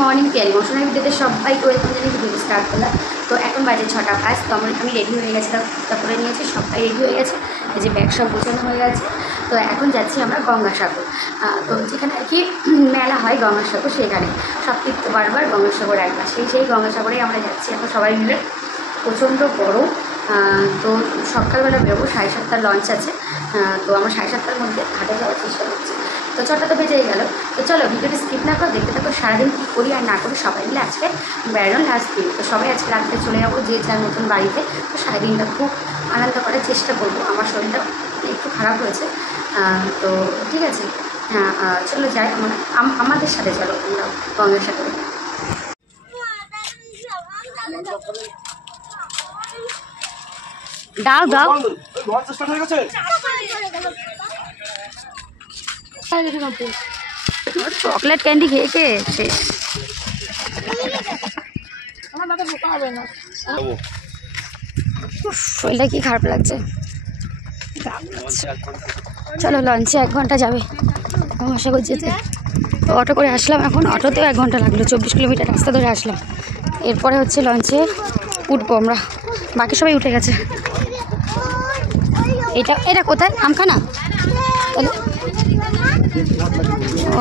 Morning টিয়ারি মশনের ভিডিওতে সবাইকে welcome জানিয়ে ভিডিও স্টার্ট করলাম। তো এখন বাজে 6টা 5। তো আমি রেডি হয়ে গেছি, তারপরে নিয়েছি, সবাই রেডি হয়ে গেছে, এই যে ব্যাগ সব গোছানো হয়ে গেছে। তো এখন যাচ্ছি আমরা গঙ্গাসাগর। তো যেখানে আর কি মেলা হয় গঙ্গাসাগর, সেখানে সপ্তাহে বারবার গঙ্গাসাগর একবার, সেই গঙ্গাসাগরেই আমরা যাচ্ছি এখন সবাই মিলে। প্রচণ্ড গরম। তো সকালবেলা বেরোবো, 7:30টার লঞ্চ আছে। তো আমরা 7:30টার মধ্যে ঘাটে যাওয়ার চেষ্টা করছি। তো 6টা তো বেজেই গেল। তো চলো ভিডিওটা স্কিপ না করে দেখতে থাকো, সারাদিন কী করি আর না করি। সবাই মিলে আজকে বেড়ানোর লাস্ট দিন, তো সবাই আজকে রাত্রে চলে যাবো যে যার মতন বাড়িতে। তো সারাদিনটা খুব আনন্দ করার চেষ্টা করবো। আমার শরীরটা একটু খারাপ হয়েছে, তো ঠিক আছে। চলো যাই, আমাদের সাথে চলো আমরা গঙ্গাসাগরে। দাও দাও চকলেট ক্যান্ডি খেয়ে খেয়ে শেষ। শরীরটা কি খারাপ লাগছে। চলো লঞ্চে 1 ঘন্টা যাবে গঙ্গাসাগর যেতে। তো অটো করে আসলাম, এখন অটোতেও 1 ঘন্টা লাগলো, 24 কিলোমিটার রাস্তা ধরে আসলাম। এরপরে হচ্ছে লঞ্চে উঠবো আমরা, বাকি সবাই উঠে গেছে। এটা কোথায়? আমখানা?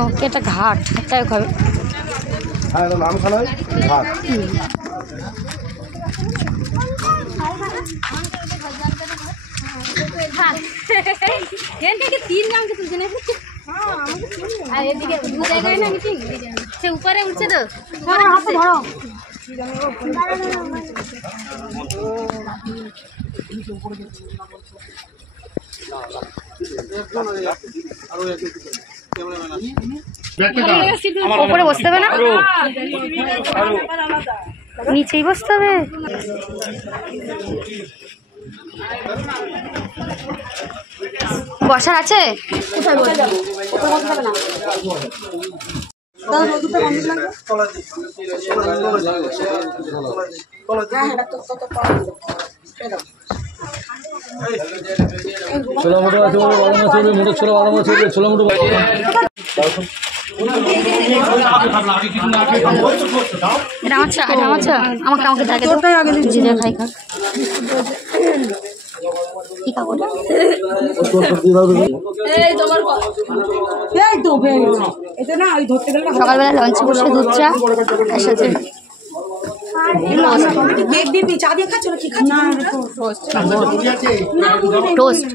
ওকে, এটা ঘাট, এটাই হবে। উপরে উঠছে তো উপরে বসতে হবে না, নিচেই বসতে হবে। বসার আছে? ছোলা মোটো আছে, বাদাম আছে, মোটো ছোলা বাদাম আছে, ছোলা মোটো। এটা আমার চা, এটা আমার চা। আমাকে থাকে তো আগে যে যা খাই খাক। কি খাবো? সকালবেলা লঞ্চে বসে দুধ চা একসাথে। টোস্ট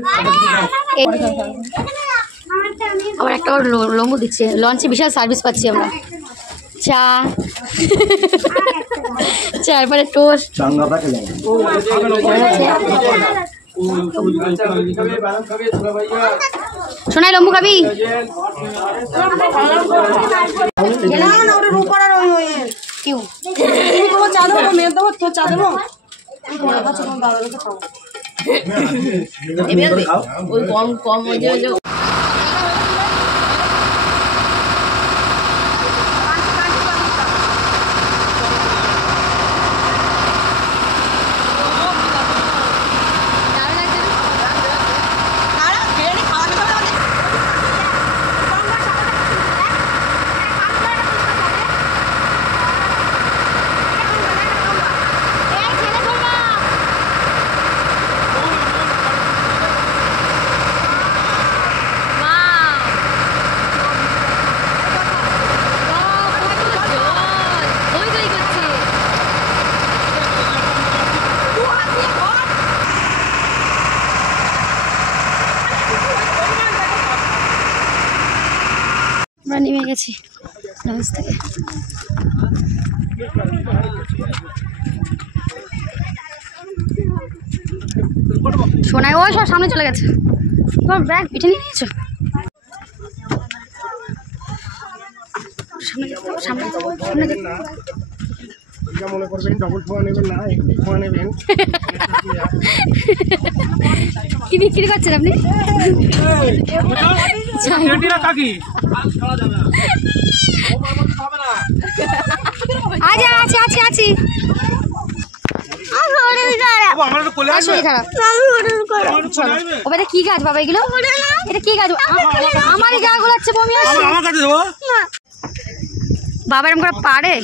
আবার একটা লম্বু দিচ্ছে। লঞ্চে বিশাল সার্ভিস পাচ্ছি আমরা। চা, চারবারে টোস্ট। শোনাই লম্বু খাবি? কম আমরা নেমে গেছি লঞ্চ থেকে। শোনাই ওই সব সামনে চলে গেছে। তোমার ব্যাগ পিঠে নিয়ে নিয়েছো? সামনে মনে করবেন ডবল ফোয়া নেবেন না, একটু ফোয়া নেবেন। কি বিক্রি করছেন আপনি? আছি ওটা কি গাছ বাবা? এগুলো এটা কি গাছ? আমার যা গোলাচ্ছে বমি আসছে। বাবা এরকম করে পারে?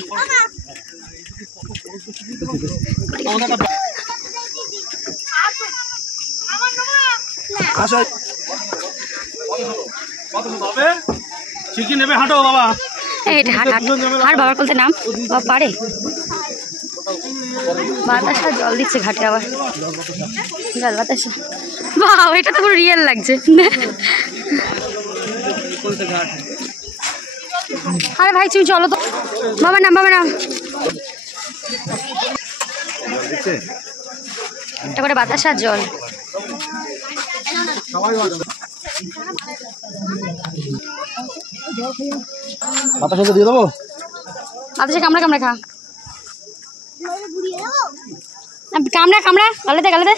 চিকি নেবে হাঁটো বাবা। এইটা হাট হাট আর বাবার বলতে নাম বাবা পারে। বাতাসা জল দিচ্ছে ঘাটে আবার জল বাতাসা। বাহ এটা তো পুরো রিয়েল লাগছে। আরে ভাই তুমি চলো তো বাবা নাম এটা করে বাতাসার জল। বাতাসা দিয়ে দেবো। বাতাসে কামড়া খা। কামড়া গালে দে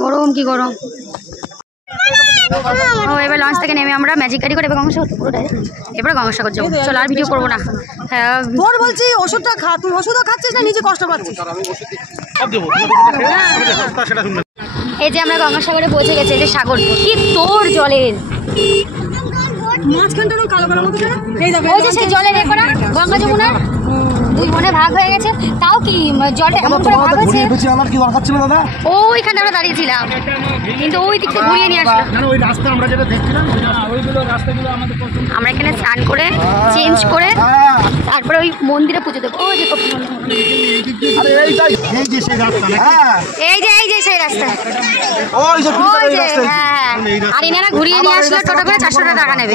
গরম কি গরম। ও এবার লঞ্চ থেকে নেমে আমরা ম্যাজিক গাড়ি করে এবার গঙ্গাসাগর পুরোটাই এবার গঙ্গাসাগর যাবো। চলো আর ভিডিও করবো না। হ্যাঁ তোর বলছি ওষুধটা খা, তুই ওষুধও খাচ্ছিস না নিজে কষ্ট পাচ্ছিস। এই যে আমরা গঙ্গাসাগরে পৌঁছে গেছি। এই যে সাগর কি তোর জলের মাঝখানটা কালো কালো মতো ওই যে সেই জলের এ করা গঙ্গা যমুনার দুই মনে ভাগ হয়ে গেছে। তাও কি জলটা এমন করে ভাগ হয়েছে। আমার কি দরকার ছিল দাদা? ওইখানে আমরা দাঁড়িয়েছিলাম কিন্তু ওই দিকটা ঘুরিয়ে নিয়ে আসলো। ওই রাস্তা আমরা যেটা দেখছিলাম ওইগুলো রাস্তাগুলো আমাদের আমরা এখানে স্নান করে চেঞ্জ করে তারপরে ওই মন্দিরে পুজো দেবো। ওই যে কপি মন্দির। এই যে সেই রাস্তা এই যে সেই রাস্তা। ওই যে ওই যে হ্যাঁ। আর এনারা ঘুরিয়ে নিয়ে আসলো টোটো করে 400 টাকা নেবে।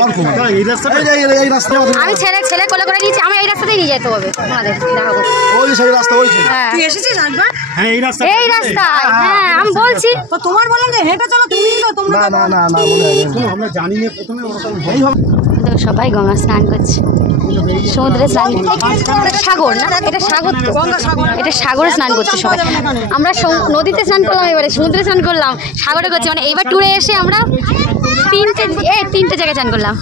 এই রাস্তাটা এই রাস্তা আমি ছেলে কোলে করে নিয়েছি। আমি এই রাস্তাতেই নিয়ে যেতে হবে আমাদের দেখাবো। ওই সেই রাস্তা ওই যে। হ্যাঁ তুই এসেছিস একবার? হ্যাঁ এই রাস্তা এই রাস্তায় হ্যাঁ আমি বলছি তো তোমার বললাম যে হেঁটে চলো, তুমি তো তোমরা না মনে হয় আমরা জানি না প্রথমে ওরকম এই হবে। তো সবাই গঙ্গা স্নান করছে সমুদ্রে স্নান। এটা সাগর না? এটা সাগর তো এটা সাগরে স্নান করছে সবাই। আমরা নদীতে স্নান করলাম এবারে সমুদ্রে স্নান করলাম সাগরে করছি। মানে এইবার ট্যুরে এসে আমরা তিনটে জায়গায় স্নান করলাম।